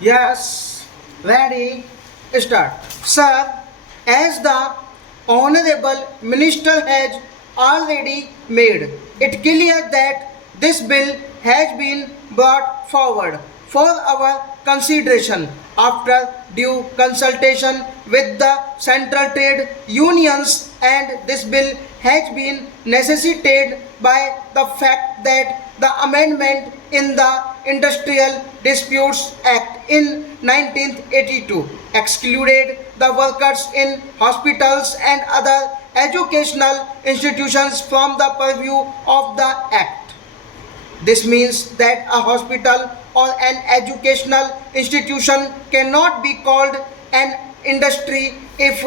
Yes, ready, start. Sir, as the Honorable Minister has already made it clear that this bill has been brought forward for our consideration after due consultation with the central trade unions, and this bill has been necessitated by the fact that the amendment in the Industrial Disputes Act in 1982 excluded the workers in hospitals and other educational institutions from the purview of the Act. This means that a hospital or an educational institution cannot be called an industry if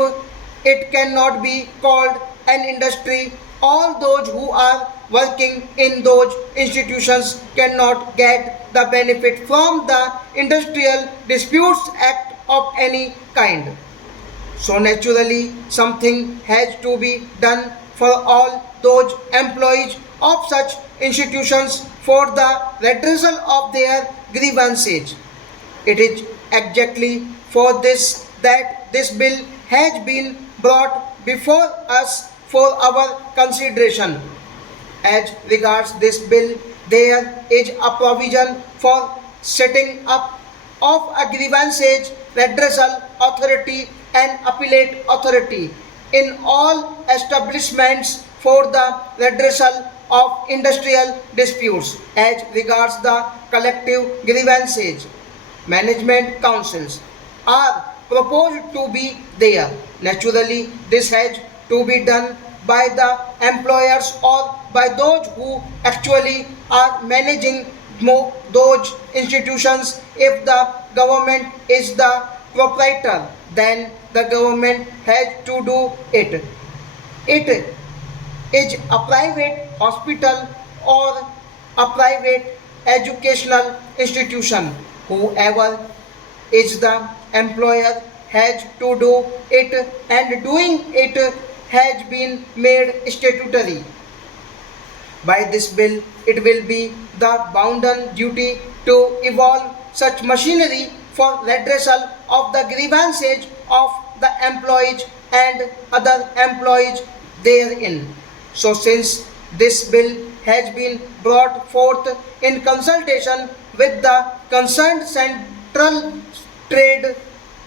it cannot be called an industry. All those who are working in those institutions cannot get the benefit from the Industrial Disputes Act of any kind. So naturally, something has to be done for all those employees of such institutions for the redressal of their grievances. It is exactly for this that this bill has been brought before us for our consideration. As regards this bill, there is a provision for setting up of a grievances redressal authority and appellate authority in all establishments for the redressal of industrial disputes. As regards the collective grievances, management councils are proposed to be there. Naturally, this has to be done by the employers or by those who actually are managing those institutions. If the government is the proprietor, then the government has to do it. It is a private hospital or a private educational institution. Whoever is the employer has to do it, and doing it has been made statutory. By this bill, it will be the bounden duty to evolve such machinery for redressal of the grievances of the employees and other employees therein. So since this bill has been brought forth in consultation with the concerned central trade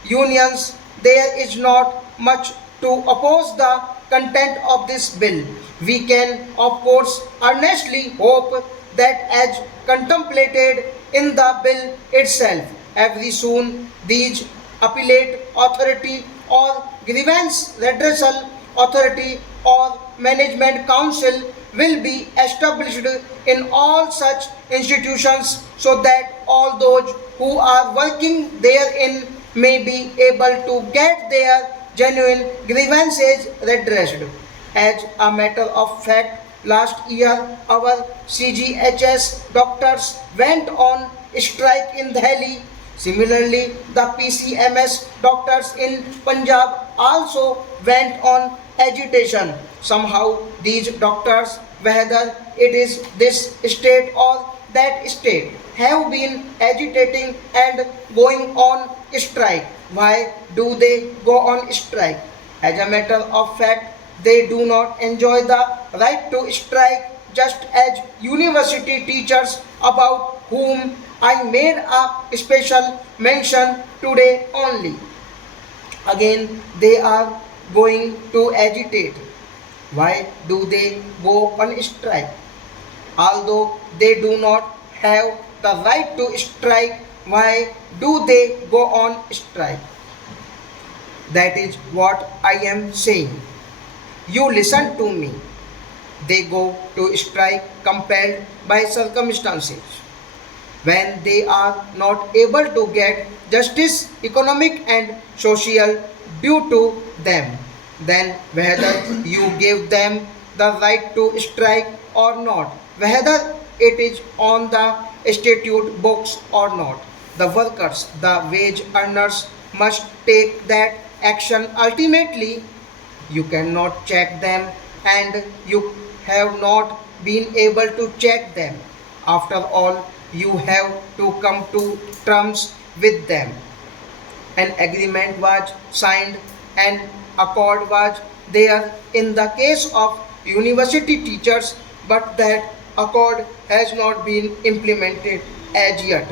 unions, there is not much to oppose the content of this bill. We can, of course, earnestly hope that as contemplated in the bill itself, very soon these appellate authority or grievance redressal authority or management council will be established in all such institutions, so that all those who are working therein may be able to get their genuine grievances redressed. As a matter of fact, last year our CGHS doctors went on strike in Delhi. Similarly, the PCMS doctors in Punjab also went on agitation. Somehow these doctors, whether it is this state or that state, have been agitating and going on strike. Why do they go on strike? As a matter of fact, they do not enjoy the right to strike, just as university teachers, about whom I made a special mention today only. Again, they are going to agitate. Why do they go on strike? Although they do not have the right to strike, why do they go on strike? That is what I am saying. You listen to me. They go to strike compelled by circumstances. When they are not able to get justice, economic and social due to them, then whether you give them the right to strike or not, whether it is on the statute books or not, the workers, the wage earners must take that action ultimately. You cannot check them, and you have not been able to check them. After all, you have to come to terms with them. An agreement was signed, and accord was there in the case of university teachers, but that accord has not been implemented as yet.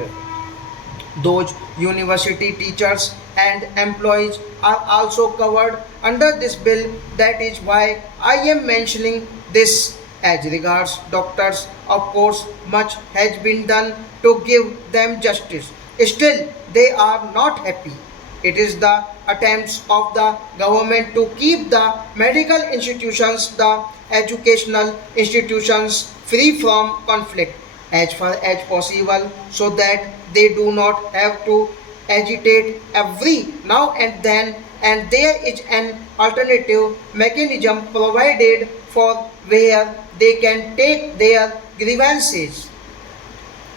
Those university teachers and employees are also covered under this bill. That is why I am mentioning this. As regards doctors, of course, much has been done to give them justice. Still, they are not happy. It is the attempts of the government to keep the medical institutions, the educational institutions free from conflict as far as possible, so that they do not have to agitate every now and then, and there is an alternative mechanism provided for where they can take their grievances.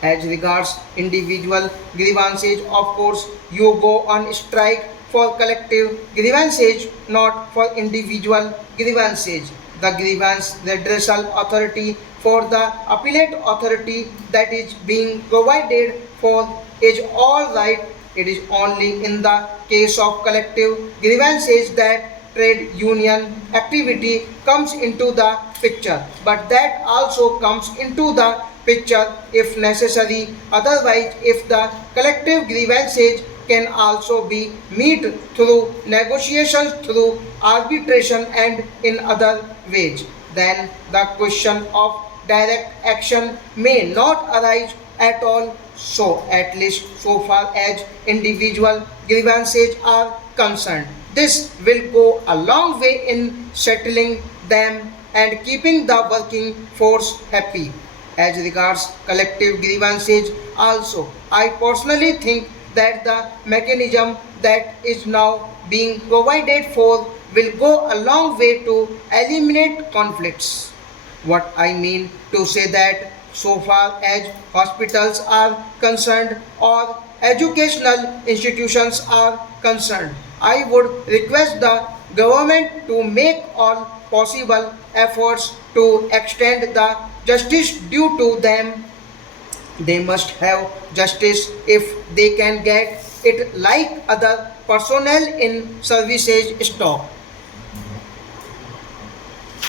As regards individual grievances, of course, you go on strike for collective grievances, not for individual grievances. The grievance redressal authority for the appellate authority that is being provided for is all right. It is only in the case of collective grievances that trade union activity comes into the picture, but that also comes into the picture if necessary. Otherwise, if the collective grievances can also be met through negotiations, through arbitration, and in other ways, then the question of direct action may not arise at all. So, at least so far as individual grievances are concerned, this will go a long way in settling them and keeping the working force happy. As regards collective grievances, also, I personally think that the mechanism that is now being provided for will go a long way to eliminate conflicts. What I mean to say that so far as hospitals are concerned or educational institutions are concerned, I would request the government to make all possible efforts to extend the justice due to them. They must have justice if they can get it like other personnel in services stock.